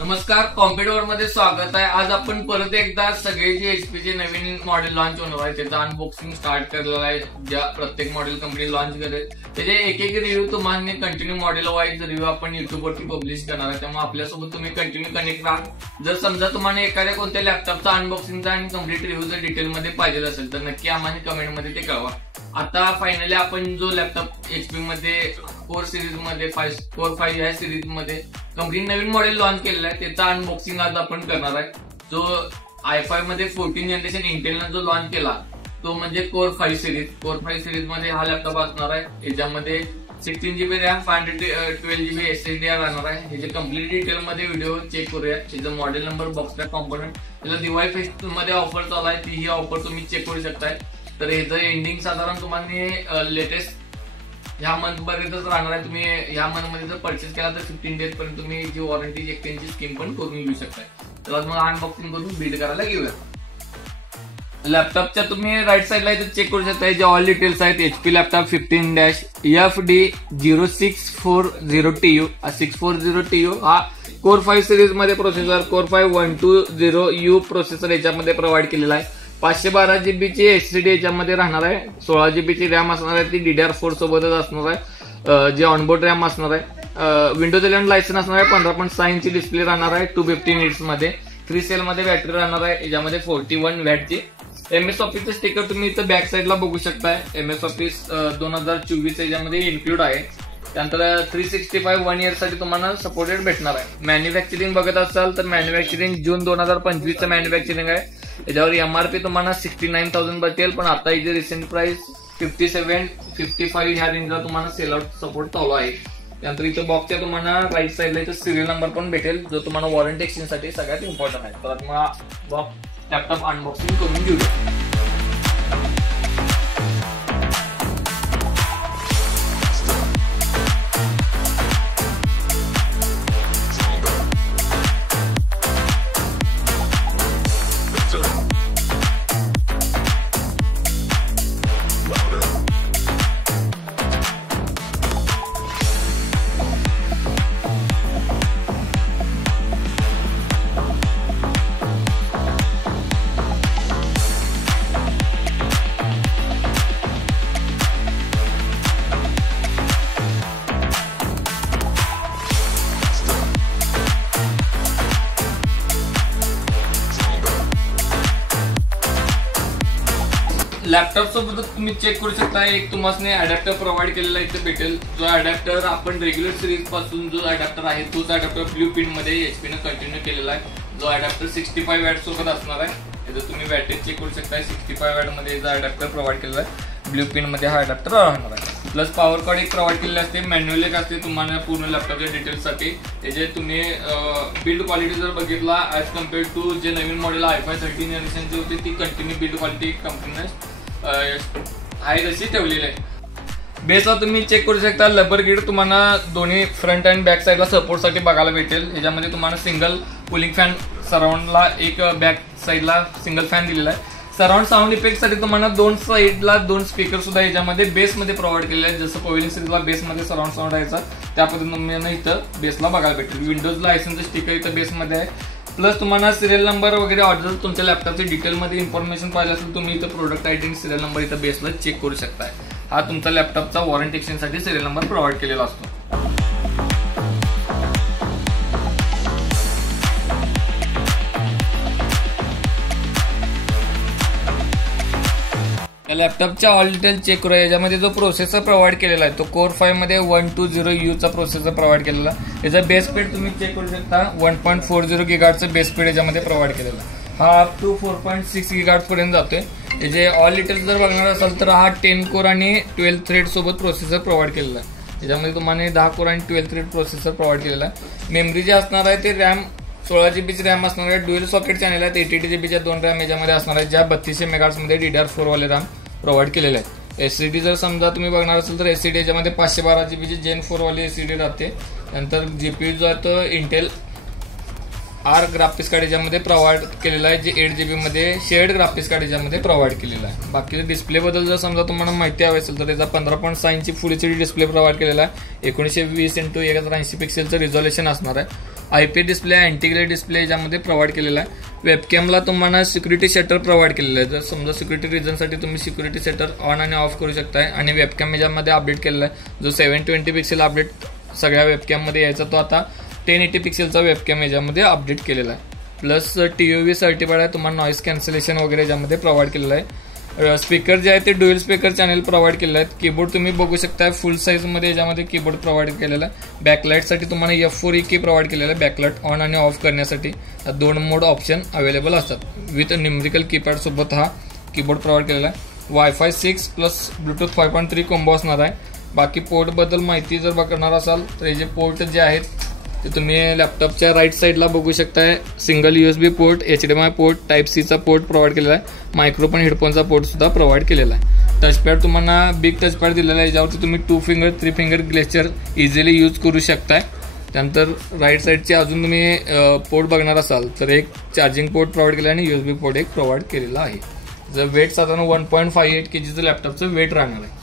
नमस्कार, कॉम्प्युटर मध्ये स्वागत आहे। आज आपण परत एकदा सगळे जे एचपीचे नवीन मॉडेल लॉन्च होणार आहे त्याचं अनबॉक्सिंग स्टार्ट केलेलं आहे। ज्या प्रत्येक मॉडेल कंपनी लॉन्च करेल त्याचे एक एक रिव्ह्यू तुम्हाला कंटिन्यू मॉडेल वाईज रिव्ह्यू आपण युट्यूब वरती पब्लिश करणार आहे। त्यामुळे आपल्यासोबत तुम्ही कंटिन्यू कनेक्ट राहा। जर समजा तुम्हाला एखाद्या कोणत्या लॅपटॉपचा अनबॉक्सिंगचा आणि कम्प्लीट रिव्ह्यूचा डिटेल मध्ये पाहिजे असेल तर नक्की आम्हाला कमेंट मध्ये ते कळवा। आता फायनली आपण जो लॅपटॉप एचपी मध्ये कोर सिरीज मध्ये कोर 5 या सिरीज मध्ये कंपनी नवीन मॉडेल लॉन्च केलेला आहे त्याचा अनबॉक्सिंग आज आपण करणार आहे। जो i5 मध्ये 14 जनरेशन इंटेलने जो लॉन्च केला तो म्हणजे कोर 5 सिरीज मध्ये हा लॅपटॉप असणार आहे। याच्यामध्ये 16GB रॅम 512GB SSD राहणार आहे। हे जे कंप्लीट डिटेल मध्ये व्हिडिओ चेक करूया। त्याचा मॉडेल नंबर बॉक्सला कॉम्पोनंट त्याला दिवाळी फेस्ट मध्ये ऑफर चालू आहे ती ही ऑफर तुम्ही चेक करू शकताय। तर ह्याचं एंडिंग साधारण तुम्हाला लेटेस्ट ह्या मंथ पर्यंतच राहणार आहे। तुम्ही ह्या मंथ मध्ये जर परचेस केला तर 15 डेज पर्यंत तुम्ही जी वॉरंटी एक्सचेंजची स्कीम पण करून घेऊ शकताय। तर आज मला अनबॉक्सिंग करून बिल्ड करायला घेऊया। लॅपटॉपच्या तुम्ही राईट साईडला इथे चेक करू शकता जे ऑल डिटेल्स आहेत। HP लॅपटॉप 15-FD0640TU 640TU हा कोर 5 सिरीज मध्ये प्रोसेसर कोर 5 120U प्रोसेसर याच्यामध्ये प्रोव्हाइड केलेला आहे। 512GB ची SSD याच्यामध्ये राहणार आहे। 16GB ची रॅम असणार आहे ती DDR4 सोबतच असणार आहे। जे ऑनबोर्ड रॅम असणार आहे। विंडोज 11 लायसन असणार आहे। 15.6 इंची डिस्प्ले राहणार आहे 250 निट्स मध्ये। 3 सेल मध्ये बॅटरी राहणार आहे। याच्यामध्ये 41 वॅटची MS ऑफिसचं स्टिकर तुम्ही इथं बॅक साईडला बघू शकताय। MS ऑफिस 2024 याच्यामध्ये इन्क्लूड आहे। त्यानंतर 365 1 इयर साठी तुम्हाला सपोर्टेड भेटणार आहे। मॅन्युफॅक्चरिंग बघत असाल तर मॅन्युफॅक्चरिंग जून 2025 चं मॅन्युफॅक्चरिंग आहे। याच्यावर MRP तुम्हाला 69,000 बसेल पण आता याची रिसेंट प्राइस 57-55 ह्या रेंजला तुम्हाला सेल आउट सपोर्ट चालू आहे। त्यानंतर इथं बॉक्सच्या तुम्हाला राईट साईडला इथं सिरियल नंबर पण भेटेल जो तुम्हाला वॉरंटी एक्सचेंज साठी सगळ्यात इम्पॉर्टंट आहे। तर मग बॉक्स लॅपटॉप अनबॉक्सिंग करून घेऊया। लॅपटॉप सोबत तुम्ही चेक करू शकता एक तुम्हाला अडॅप्टर प्रोव्हाइड केलेला इथे भेटेल। जो अडॅप्टर आपण रेग्युलर सिरीज पासून जो अडॅप्टर आहे तोच अडॅप्टर ब्लू पिन मध्ये HP ने कंटिन्यू केलेला आहे। जो अडॅप्टर 65 वॅट सोबत असणार आहे। याचं तुम्ही वॅटेज चेक करू शकता 65 वॅट मध्ये जो अडॅप्टर प्रोव्हाइड केलेला आहे। ब्लू पिन मध्ये हा अडॅप्टर राहणार आहे। प्लस पॉवर कॉर्ड एक प्रोव्हाइड केलेले असते। मॅन्युअल एक असते तुम्हाला पूर्ण लॅपटॉपच्या डिटेल्स साठी। त्याचे तुम्ही बिल्ड क्वालिटी जर बघितला ऍज कम्पेअर्ड टू जे नवीन मॉडेल i5 13 जनरेशनची होती ती कंटिन्यू बिल्ड क्वालिटी कंपनीने आहे तशी ठेवलेली आहे। बेसला तुम्ही चेक करू शकता लबर गिड तुम्हाला दोन्ही फ्रंट अँड बॅक साईडला सपोर्ट साठी बघायला भेटेल। याच्यामध्ये तुम्हाला सिंगल कूलिंग फॅन सराउंडला एक बॅक साईडला सिंगल फॅन दिलेला आहे। सराउंड साऊंड इफेक्ट साठी तुम्हाला दोन साईडला दोन स्पीकर सुद्धा याच्यामध्ये बेस मध्ये प्रोव्हाइड केलेले आहेत। जसं पवेलियन सिरीजला बेस मध्ये सराउंड साऊंड यायचा त्या पद्धतीने इथं बेसला बघायला भेटेल। विंडोज लायसनचं स्टिकर इथं बेस मध्ये आहे। प्लस तुम्हाला सिरियल नंबर वगैरे ऑर्डर तुमच्या लॅपटॉपची डिटेल मध्ये इन्फॉर्मेशन पाहिजे असेल तुम्ही इथं प्रोडक्ट आयडी सिरियल नंबर इथं बेसला चेक करू शकताय। हा तुमचा लॅपटॉपचा वॉरंटी एक्सचेंज साठी सिरियल नंबर प्रोव्हाइड केलेला असतो। लॅपटॉपच्या ऑल डिटेल चेक करूया। याच्यामध्ये जो प्रोसेसर प्रोव्हाइड केलेला आहे तो कोर 5 मध्ये 120U चा प्रोसेसर प्रोव्हाइड केलेला आहे। याचा बेस स्पीड तुम्ही चेक करू शकता 1.40 GHz बेस स्पीड याच्यामध्ये प्रोव्हाइड केलेला आहे। हा अप टू 4.6 GHz पर्यंत जातोय। याचे ऑल डिटेल्स जर बघणार असाल तर हा 10 कोर आणि 12 थ्रेड सोबत प्रोसेसर प्रोव्हाइड केलेला आहे। याच्यामध्ये तुम्हाला 10 कोर आणि 12 थ्रेड प्रोसेसर प्रोव्हाइड केलेला आहे। मेमरी जे असणार आहे ते रॅम 16GB ची रॅम असणार आहे। ड्युअल सॉकेट चॅनल आहेत। 82GB च्या 2 रॅम याच्यामध्ये असणार आहेत ज्या 3200 मेगाहर्ट्झ मध्ये DDR4 वाले रॅम प्रोव्हाइड केलेले आहेत। SSD जर समजा तुम्ही बघणार असेल तर SSD याच्यामध्ये 512GB ची Gen 4 वाली SSD राहते। नंतर GPU जो आहे तो इंटेल आर ग्राफिक्स कार्ड याच्यामध्ये प्रोव्हाइड केलेला आहे जे 8GB मध्ये शेअर्ड ग्राफिक्स कार्ड याच्यामध्ये प्रोव्हाइड केलेला आहे। बाकी डिस्प्ले बद्दल जर समजा तुम्हाला माहिती हवी असेल तर त्याचा 15.6 इंची फुल एचडी डिस्प्ले प्रोव्हाइड केलेला आहे। 1920x1080 पिक्सेलचं रिझोल्युशन असणार आहे। IP डिस्प्ले, अँटी डिस्प्ले याच्यामध्ये प्रोव्हाइड केलेला आहे. वेबकॅमला तुम्हाला सिक्युरिटी शटर प्रोव्हाइड केलेलं आहे. जर समजा सिक्युरिटी रिझनसाठी तुम्ही सिक्युरिटी शटर ऑन आणि ऑफ करू शकताय. आणि वेबकॅम याच्यामध्ये अपडेट केलेला आहे. जो 720 पिक्सेल अपडेट सगळ्या वेबकॅममध्ये यायचा तो आता 1080 पिक्सेलचा वेबकॅम याच्यामध्ये अपडेट केलेला आहे. प्लस TOV सर्टिफाईड आहे. तुम्हाला नॉईस कॅन्सलेशन वगैरे याच्यामध्ये प्रोव्हाइड केलेलं आहे. स्पीकर जे आहे ते ड्युअल स्पीकर चॅनल प्रोव्हाइड केलेलं आहे. कीबोर्ड तुम्ही बघू शकता फुल साईजमध्ये याच्यामध्ये कीबोर्ड प्रोव्हाइड केलेला आहे. बॅकलाईटसाठी तुम्हाला F4 की प्रोव्हाइड केलेलं आहे. बॅकलाईट ऑन आणि ऑफ करण्यासाठी 2 मोड ऑप्शन अवेलेबल असतात. विथ न्यूमेरिकल कीपॅड सोबत हा कीबोर्ड प्रोव्हाइड केलेला आहे. Wi-Fi 6 प्लस ब्लूटूथ 5.3 कॉम्बो असणार आहे. बाकी पोर्टबद्दल माहिती जर बघणार असाल तर हे जे पोर्ट जे आहेत ते तुम्ही लॅपटॉपच्या राईट साईडला बघू शकताय. Single USB port, HDMI port, Type-C चा पोर्ट प्रोव्हाइड केलेला आहे. मायक्रो पण हेडफोनचा पोर्ट सुद्धा प्रोव्हाइड केलेला आहे. टचपॅड तुम्हाला बिग टचपॅड दिलेला आहे. याच्यावरती तुम्ही 2 फिंगर 3 फिंगर ग्लेचर इझिली यूज करू शकताय. त्यानंतर राईट साईडचे अजून तुम्ही पोर्ट बघणार असाल तर एक चार्जिंग पोर्ट प्रोव्हाइड केला आणि USB पोर्ट एक प्रोव्हाइड केलेला आहे. जर वेट साधारण 1.58 kgचं लॅपटॉपचं वेट राहणार आहे.